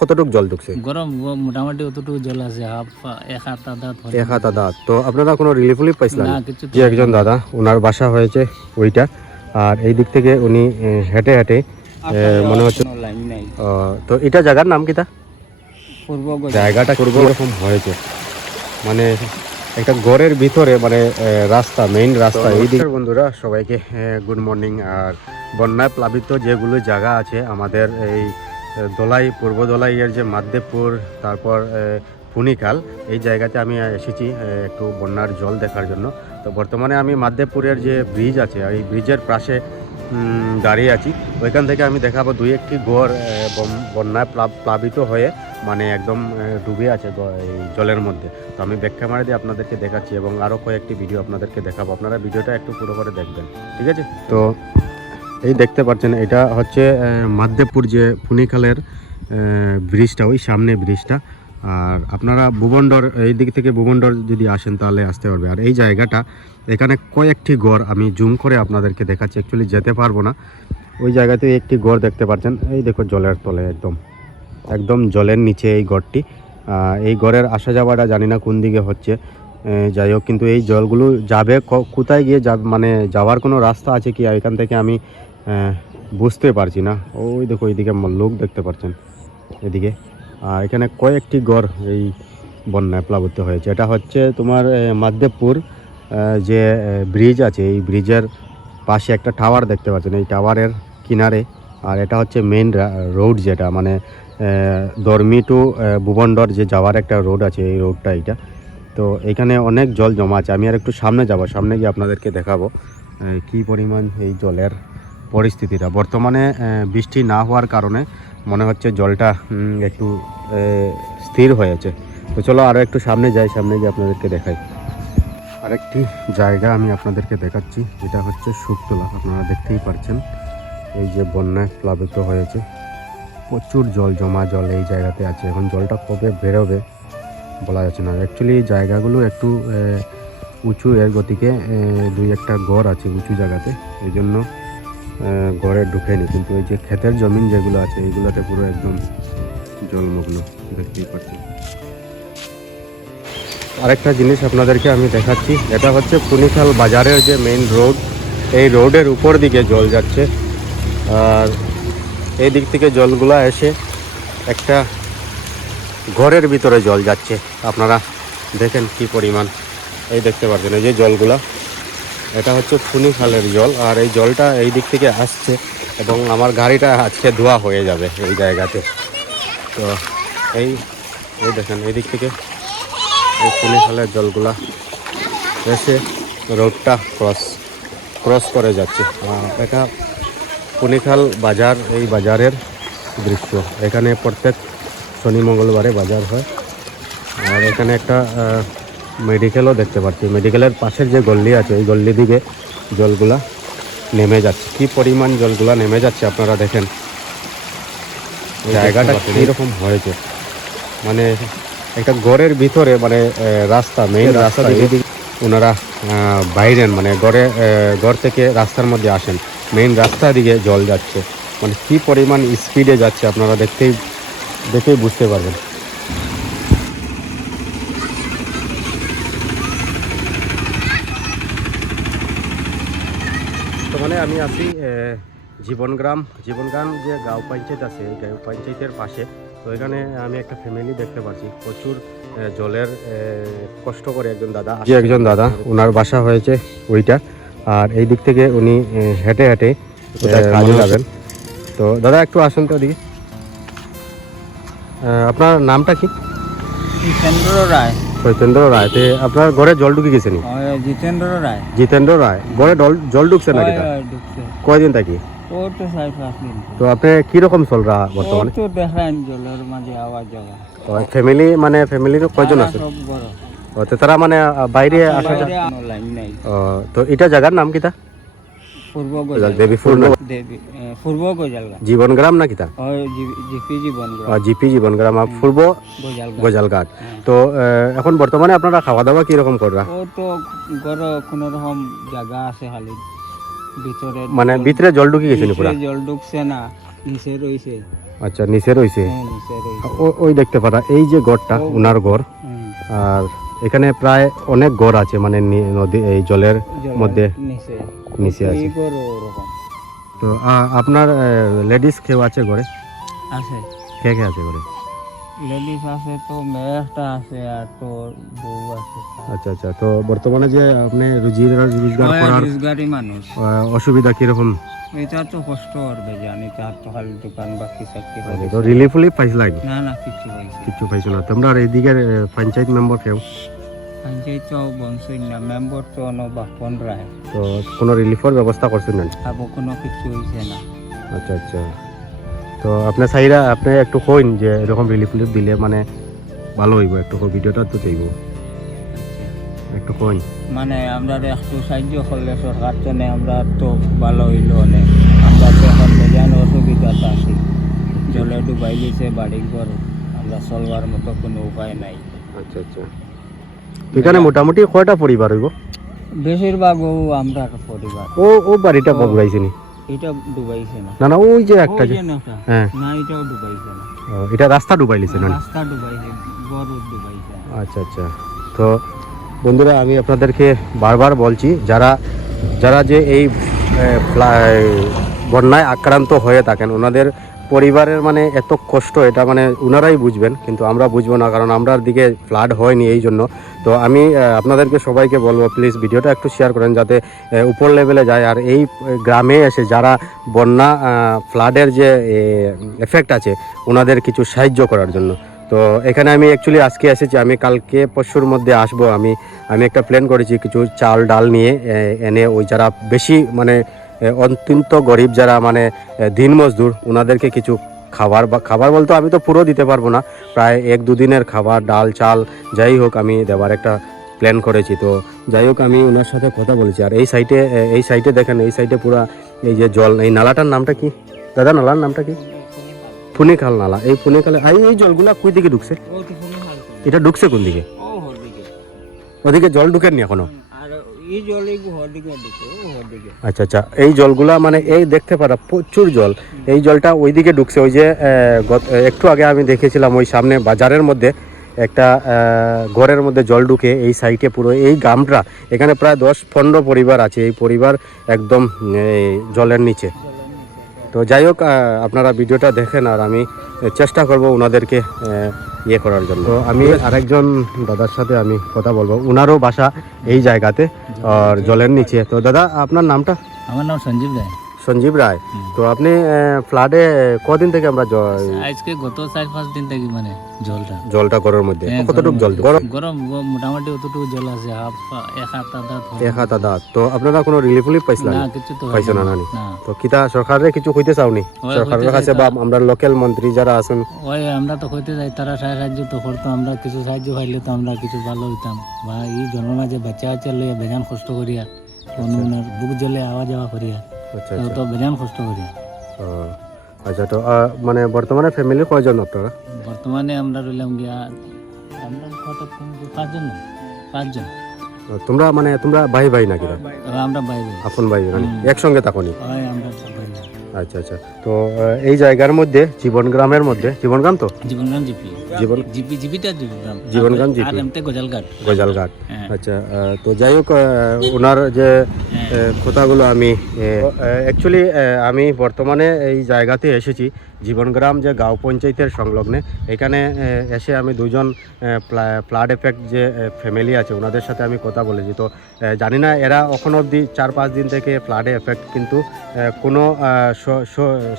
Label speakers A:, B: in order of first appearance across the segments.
A: কতটুক জল ঢুকছে?
B: গরম মোটামুটি অতটুকু জল আছে হাফ এক হাত আধা
A: এক হাত আধা তো আপনারা কোনো রিলিফ উলিফ পাইছিলেন
B: না কিছু
A: যে একজন দাদা ওনার বাসা হয়েছে ওইটা। আর এই দিক থেকে উনি হেঁটে হেঁটে মনে হচ্ছে তো এটা জায়গার নাম কিটা জায়গাটা পূর্ব রকম হয়েছে? মানে একটা গড়ের ভিতরে মানে রাস্তা মেইন রাস্তা এই দিকে বন্ধুরা সবাইকে গুড মর্নিং আর বন্যায় প্লাবিত যেগুলো জায়গা আছে আমাদের এই দোলাই পূর্ব দোলাইয়ের যে মাধ্যপুর তারপর ফুনিকাল এই জায়গাতে আমি এসেছি একটু বন্যার জল দেখার জন্য। তো বর্তমানে আমি মাধ্যপুরের যে ব্রিজ আছে আর এই ব্রিজের পাশে দাঁড়িয়ে আছি। ওইখান থেকে আমি দেখাবো দুই একটি এ, বন্যায় প্লাব- প্লাবিত হয়ে মানে একদম ডুবে আছে এই জলের মধ্যে। তো আমি ব্যাক ক্যামেরা দিয়ে আপনাদেরকে দেখাচ্ছি এবং আরও কয়েকটি ভিডিও আপনাদেরকে দেখাবো। আপনারা ভিডিওটা একটু পুরো করে দেখবেন। ঠিক আছে? তো এই দেখতে পাচ্ছেন এটা হচ্ছে মাধ্যপুর যে পুনিখালের এ, ব্রিজটা ওই সামনে ব্রিজটা। আর আপনারা ভুবনডর এই দিক থেকে ভুবনডর যদি আসেন তাহলে আসতে পারবে। আর এই জায়গাটা এখানে কয়েকটি গড় আমি জুম করে আপনাদেরকে দেখাচ্ছি অ্যাকচুয়ালি যেতে পারব না। ওই জায়গাতে একটি গড় দেখতে পাচ্ছেন এই দেখো জলের তলে একদম একদম জলের নিচে এই গড়টি। এই গড়ের আসা যাওয়াটা জানি না কোন দিকে হচ্ছে। যাই হোক কিন্তু এই জলগুলো যাবে কোথায় গিয়ে যাবে মানে যাওয়ার কোনো রাস্তা আছে কি? এখান থেকে আমি বুঝতে পারছি না। ওই দেখো, এইদিকে লোক দেখতে পাচ্ছেন। এদিকে। আর এখানে কয়েকটি গড় এই বন্যায় প্লাবিত হয়েছে। এটা হচ্ছে তোমার মাধ্যপুর যে ব্রিজ আছে। এই ব্রিজের পাশে একটা টাওয়ার দেখতে পাচ্ছেন। এই টাওয়ারের কিনারে। আর এটা হচ্ছে মেইন রোড যেটা মানে দর্মি টু ভুবনডর যে যাওয়ার একটা রোড আছে, এই রোডটা এইটা। তো এখানে অনেক জল জমা আছে। আমি আর একটু সামনে যাব। সামনে গিয়ে আপনাদেরকে দেখাবো কি পরিমাণ এই জলের পরিস্থিতিটা। বর্তমানে বৃষ্টি না হওয়ার কারণে মনে হচ্ছে জলটা একটু স্থির হয়েছে। তো চলো আরও একটু সামনে যাই, সামনে গিয়ে আপনাদেরকে দেখাই। আরেকটি জায়গা আমি আপনাদেরকে দেখাচ্ছি, যেটা হচ্ছে শুকতলা। আপনারা দেখতেই পারছেন, এই যে বন্যায় প্লাবিত হয়েছে। প্রচুর জল, জমা জল এই জায়গাতে আছে। এখন জলটা কবে বেরোবে বলা যাচ্ছে না। অ্যাকচুয়ালি এই জায়গাগুলো একটু উঁচু, এর গতিকে দুই একটা গড় আছে উঁচু জায়গাতে। এই জন্য গড়ে ঢুকেনি। কিন্তু ওই যে ক্ষেতের জমিন যেগুলো আছে এইগুলোতে পুরো একদম জলমগ্ন। দেখতেই পাচ্ছেন। আরেকটা জিনিস আপনাদেরকে আমি দেখাচ্ছি, এটা হচ্ছে পুনিখাল বাজারের যে মেইন রোড এই রোডের উপর দিকে জল যাচ্ছে। আর এই দিক থেকে জলগুলা এসে একটা ঘরের ভিতরে জল যাচ্ছে। আপনারা দেখেন কি পরিমাণ। এই দেখতে পাচ্ছেন, এই যে জলগুলা। এটা হচ্ছে পুনিখালের জল, আর এই জলটা এই দিক থেকে আসছে এবং আমার গাড়িটা আজকে ধোয়া হয়ে যাবে এই জায়গাতে। তো এই এই দেখেন, এই দিক থেকে এই পুনিখালের জলগুলা এসে রোডটা ক্রস ক্রস করে যাচ্ছে। এটা পুনিখাল বাজার, এই বাজারের দৃশ্য। এখানে প্রত্যেক শনি মঙ্গলবারে বাজার হয়। আর এখানে একটা মেডিকেলও দেখতে পাচ্ছি। মেডিকেলের পাশের যে গল্লি আছে এই গল্লি দিকে জলগুলা নেমে যাচ্ছে। কি পরিমাণ জলগুলা নেমে যাচ্ছে আপনারা দেখেন। জায়গাটা কীরকম হয়েছে। মানে একটা গড়ের ভিতরে মানে রাস্তা মেইন রাস্তা দিকে ওনারা বাইরেন মানে গড়ে গড় থেকে রাস্তার মধ্যে আসেন। মেইন রাস্তা দিকে জল যাচ্ছে। মানে কি পরিমাণ স্পিডে যাচ্ছে আপনারা দেখতেই দেখেই বুঝতে পারবেন। তো মানে আমি আছি জীবনগ্রাম। জীবনগ্রাম যে গাঁও পঞ্চায়েত আছে এই গাঁও পঞ্চায়েতের পাশে। তো এখানে আমি একটা ফ্যামিলি দেখতে পাচ্ছি প্রচুর জলের কষ্ট করে একজন দাদা যে একজন দাদা। ওনার বাসা হয়েছে ওইটা। আর এই দিক থেকে উনি হেঁটে হেঁটে কাজে যাবেন। তো দাদা একটু আসুন তো ওদিকে। আপনার নামটা কি?
B: জিতেন্দ্র রায়।
A: চৈতেন্দ্র রায়। তে আপনার ঘরে জল ঢুকে গেছে নি?
B: জিতেন্দ্র রায়।
A: জিতেন্দ্র রায়। ঘরে জল ঢুকছে নাকি? কয়দিন থাকি?
B: তো
A: আপনি কি রকম চল রা বর্তমানে?
B: তো দেখান জলের মাঝে আওয়াজ যাওয়া
A: ফ্যামিলি মানে ফ্যামিলির কয়জন আছে? তো তারা মানে বাইরে আসা তো এটা জায়গার নাম কিতা
B: পূর্ব গজাল
A: দেবীপুর না
B: দেবী পূর্ব গজালগা
A: জীবনগ্রাম না
B: ওই জি- জিপি জীবন
A: পূর্ব
B: হ্যাঁ।
A: তো এখন বর্তমানে আপনারা খাওয়া দাওয়া কীরকম কররা?
B: ও তো গড় কোনো রকম জায়গা আছে খালি। ভিতরে
A: মানে ভিতরে জল ঢুকে গেছে
B: জল ঢুকছে না নিচে রয়েছে
A: আচ্ছা নিচে রয়েছে
B: হ্যাঁ,
A: ওই দেখতে পারা এই যে গড়টা। উনার গড় আর এখানে প্রায় অনেক গড় আছে মানে নদী এই জলের মধ্যে।
B: নিচে
A: নিচে আছে তো আপনার লেডিস কেউ আছে ঘরে?
B: আছে।
A: কে কে আছে ঘরে?
B: লেডিস আছে তো মেয়ে একটা আছে আর তোর বউ আছে।
A: আচ্ছা আচ্ছা তো বর্তমানে যে আপনি রুজি রোজগার করার
B: রোজগারি মানুষ।
A: অসুবিধা কীরকম?
B: এটা তো কষ্ট করবে জানি তার তো খালি দোকান বাকি চাকরি
A: আছে? তো রিলিফ উলিফ পাইছিলাম
B: না না কিছু পাইছে
A: কিছু পাইছো না। তোমরা আর এইদিকে পঞ্চায়েত মেম্বার কেউ?
B: পঞ্চায়েত বনসই না মেম্বার তো বাপন রায়
A: তো কোনো রিলিফের ব্যবস্থা করছেন না
B: আবো কোনো কিছু হয়েছে না।
A: আচ্ছা আচ্ছা। তো আপনার সাইরা আপনি একটু কইন যে এরকম রিলিফ উলিফ দিলে মানে ভালো হইব একটু ভিডিওটা তো চাইব। একটু কইন।
B: মানে আমরা একটু সাহায্য করলে সরকার তো আমরা তো ভালো হইল অনেক আমরা তো এখন বেজান অসুবিধাতে আছি। জলে ডুবাই লিছে বাড়ি ঘর আমরা চলবার মতো কোনো উপায় নাই।
A: আচ্ছা আচ্ছা। এখানে মোটামুটি কয়টা পরিবার হইব?
B: বেশিরভাগ ও আমরা পরিবার।
A: ও ও বাড়িটা বগুড়াইছে নি
B: এটা ডুবাইছে না।
A: না না ওই যে একটা যে হ্যাঁ।
B: না এটাও ডুবাইছে না।
A: এটা রাস্তা ডুবাইলিছে না?
B: রাস্তা ডুবাইছে গরু ডুবাইছে।
A: আচ্ছা আচ্ছা। তো বন্ধুরা আমি আপনাদেরকে বারবার বলছি যারা যারা যে এই বন্যায় আক্রান্ত হয়ে থাকেন ওনাদের পরিবারের মানে এত কষ্ট, এটা মানে ওনারাই বুঝবেন, কিন্তু আমরা বুঝব না, কারণ আমরার দিকে ফ্লাড হয়নি এই জন্য। তো আমি আপনাদেরকে সবাইকে বলব প্লিজ ভিডিওটা একটু শেয়ার করেন যাতে উপর লেভেলে যায়। আর এই গ্রামে এসে যারা বন্যা ফ্লাডের যে এফেক্ট আছে ওনাদের কিছু সাহায্য করার জন্য। তো এখানে আমি অ্যাকচুয়ালি আজকে এসেছি, আমি কালকে পরশুর মধ্যে আসব। আমি আমি একটা প্ল্যান করেছি, কিছু চাল, ডাল নিয়ে এনে ওই যারা বেশি মানে অত্যন্ত গরিব যারা মানে দিন মজদুর ওনাদেরকে কিছু খাবার বা খাবার বলতে আমি তো পুরো দিতে পারব না। প্রায় এক দুদিনের খাবার ডাল চাল যাই হোক আমি দেওয়ার একটা প্ল্যান করেছি। তো যাই হোক আমি ওনার সাথে কথা বলেছি। আর এই সাইটে এই সাইটে দেখেন এই সাইটে পুরা এই যে জল এই নালাটার নামটা কি? দাদা নালার নামটা কি? ফুনিখাল নালা। এই ফুনিখালে এই এই জলগুলা কুই দিকে ঢুকছে। এটা ঢুকছে কোন দিকে। ওদিকে জল ঢুকেননি
B: এখনও?
A: আচ্ছা আচ্ছা এই জলগুলা মানে এই দেখতে পারা প্রচুর জল। এই জলটা ওইদিকে ঢুকছে, ওই যে একটু আগে আমি দেখেছিলাম ওই সামনে বাজারের মধ্যে একটা ঘরের মধ্যে জল ঢুকে এই সাইটে পুরো এই গ্রামটা। এখানে প্রায় দশ পনেরো পরিবার আছে, এই পরিবার একদম জলের নিচে। তো যাই হোক আপনারা ভিডিওটা দেখেন আর আমি চেষ্টা করব ওনাদেরকে ইয়ে করার জন্য। তো আমি আরেকজন দাদার সাথে আমি কথা বলব। ওনারও বাসা এই জায়গাতে আর জলের নিচে। তো দাদা আপনার নামটা?
B: আমার নাম সঞ্জীব রায়।
A: সঞ্জীব রায়। তো আপনি ফ্লাডে কদিন থেকে আমরা
B: আজকে গত চার পাঁচ দিন থেকে মানে জলটা।
A: জলটা ঘরের মধ্যে।
B: হ্যাঁ,
A: কতটুকু জল
B: গরম- মোটামুটি অতটুকু জল আছে হাফ এক হাত আধা
A: এক হাত আধা তো আপনারা কোনো রিলিফ উলিফ পাইছিলেন
B: না? কিছু তো
A: পাইছো না নানি তো কিতা সরকারের কিছু কইতে চাওনি? সরকারের কাছে বা আমরা লোকাল মন্ত্রী যারা আছেন।
B: ওই আমরা তো কইতে যাই তারা সাহায্য তো করতো আমরা কিছু সাহায্য পাইলে তো আমরা কিছু ভালো হইতাম। বা এই জননা যে বাচ্চা বাচ্চা লইয়া বেজান কষ্ট করিয়া বুক জলে আওয়া যাওয়া করিয়া।
A: আচ্ছা আচ্ছা।
B: তো কষ্ট
A: করি আচ্ছা তো মানে বর্তমানে ফ্যামিলি কয়জন আপনারা?
B: বর্তমানে আমরা রইলাম গিয়া আমরা কত পাঁচজন পাঁচজন।
A: তোমরা মানে তোমরা ভাই ভাই নাকি?
B: আমরা ভাই ভাই
A: আপন ভাই মানে একসঙ্গে থাকনি
B: ওই আমরা ভাই
A: আচ্ছা আচ্ছা। তো এই জায়গার মধ্যে জীবন গ্রামের মধ্যে জীবন গ্রাম তো?
B: জীবনগ্রাম জিপি।
A: জীবন
B: জিপি জিপিটা জীবনগ্রাম আর
A: জিপি।
B: এমতে গোজালঘাট।
A: গজালঘাট।
B: হ্যাঁ।
A: আচ্ছা তো যাই হোক ওনার যে
B: হ্যাঁ।
A: কথাগুলো আমি অ্যাকচুয়ালি আমি বর্তমানে এই জায়গাতে এসেছি। জীবনগ্রাম যে গাঁও পঞ্চায়েতের সংলগ্নে, এখানে এসে আমি দুজন ফ্লাড এফেক্ট যে ফ্যামিলি আছে, ওনাদের সাথে আমি কথা বলেছি। তো জানি না এরা এখন অবধি চার পাঁচ দিন থেকে ফ্লাডে এফেক্ট কিন্তু কোনো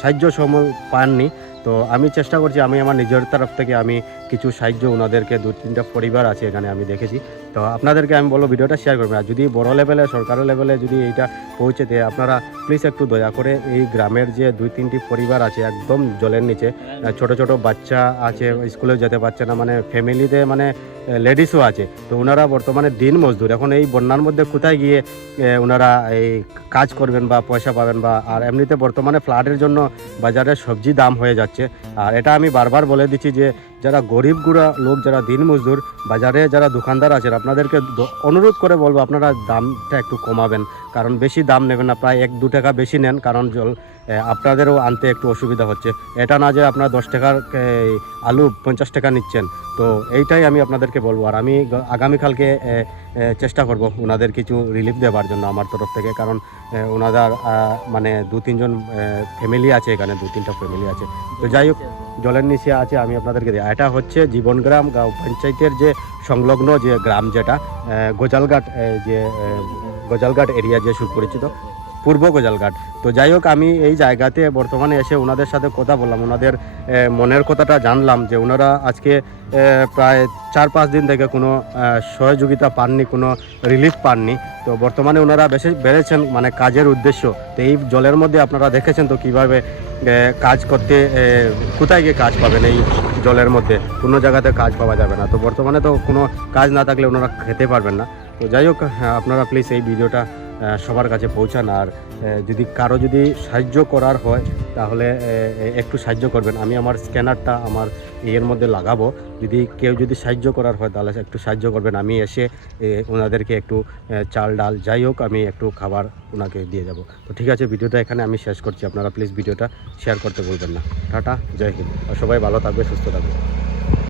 A: সাহায্য সম পাননি। তো আমি চেষ্টা করছি, আমি আমার নিজের তরফ থেকে আমি কিছু সাহায্য ওনাদেরকে, দু তিনটা পরিবার আছে এখানে আমি দেখেছি। তো আপনাদেরকে আমি বলব ভিডিওটা শেয়ার করবেন। আর যদি বড় লেভেলে সরকারের লেভেলে যদি এইটা পৌঁছে দেয় আপনারা প্লিজ একটু দয়া করে এই গ্রামের যে দুই তিনটি পরিবার আছে, একদম জলের নিচে ছোট ছোট বাচ্চা আছে, স্কুলে যেতে পারছে না মানে ফ্যামিলিতে মানে লেডিসও আছে। তো ওনারা বর্তমানে দিন মজদুর। এখন এই বন্যার মধ্যে কোথায় গিয়ে ওনারা এই কাজ করবেন বা পয়সা পাবেন বা, আর এমনিতে বর্তমানে ফ্লাডের জন্য বাজারে সবজি দাম হয়ে যাচ্ছে। আর এটা আমি বারবার বলে দিচ্ছি যে যারা গরিব গুড়া লোক, যারা দিন মজদুর, বাজারে যারা দোকানদার আছেন আপনাদেরকে অনুরোধ করে বলব, আপনারা দামটা একটু কমাবেন। কারণ বেশি দাম নেবেন না, প্রায় এক দু টাকা বেশি নেন, কারণ জল আপনাদেরও আনতে একটু অসুবিধা হচ্ছে। এটা না যে আপনারা দশ টাকার আলু পঞ্চাশ টাকা নিচ্ছেন। তো এইটাই আমি আপনাদেরকে বলব। আর আমি আগামীকালকে চেষ্টা করব ওনাদের কিছু রিলিফ দেওয়ার জন্য আমার তরফ থেকে। কারণ ওনাদের মানে দু তিনজন ফ্যামিলি আছে এখানে, দু তিনটা ফ্যামিলি আছে। তো যাই হোক, জলের নিচে আছে, আমি আপনাদেরকে এটা হচ্ছে জীবনগ্রাম গ্রাম পঞ্চায়েতের যে সংলগ্ন যে গ্রাম যেটা গোজালঘাট যে গোজালঘাট এরিয়া যে সুপরিচিত। পূর্ব গোজালঘাট। তো যাই হোক আমি এই জায়গাতে বর্তমানে এসে ওনাদের সাথে কথা বললাম ওনাদের মনের কথাটা জানলাম যে ওনারা আজকে প্রায় চার পাঁচ দিন থেকে কোনো সহযোগিতা পাননি কোনো রিলিফ পাননি। তো বর্তমানে ওনারা বেশি বেড়েছেন মানে কাজের উদ্দেশ্য। তো এই জলের মধ্যে আপনারা দেখেছেন তো কীভাবে কাজ করতে কোথায় গিয়ে কাজ পাবেন এই জলের মধ্যে? কোনো জায়গাতে কাজ পাওয়া যাবে না। তো বর্তমানে তো কোনো কাজ না থাকলে ওনারা খেতে পারবেন না। তো যাই হোক হ্যাঁ, আপনারা প্লিজ এই ভিডিওটা সবার কাছে পৌঁছান আর যদি কারও যদি সাহায্য করার হয়, তাহলে একটু সাহায্য করবেন। আমি আমার স্ক্যানারটা আমার ইয়ের মধ্যে লাগাবো। যদি কেউ যদি সাহায্য করার হয়, তাহলে একটু সাহায্য করবেন। আমি এসে ওনাদেরকে একটু চাল, ডাল যাই হোক, আমি একটু খাবার ওনাকে দিয়ে যাব। তো ঠিক আছে, ভিডিওটা এখানে আমি শেষ করছি। আপনারা প্লিজ ভিডিওটা শেয়ার করতে বলবেন না। টাটা, জয় হিন্দ। আর সবাই ভালো থাকবে, সুস্থ থাকবে।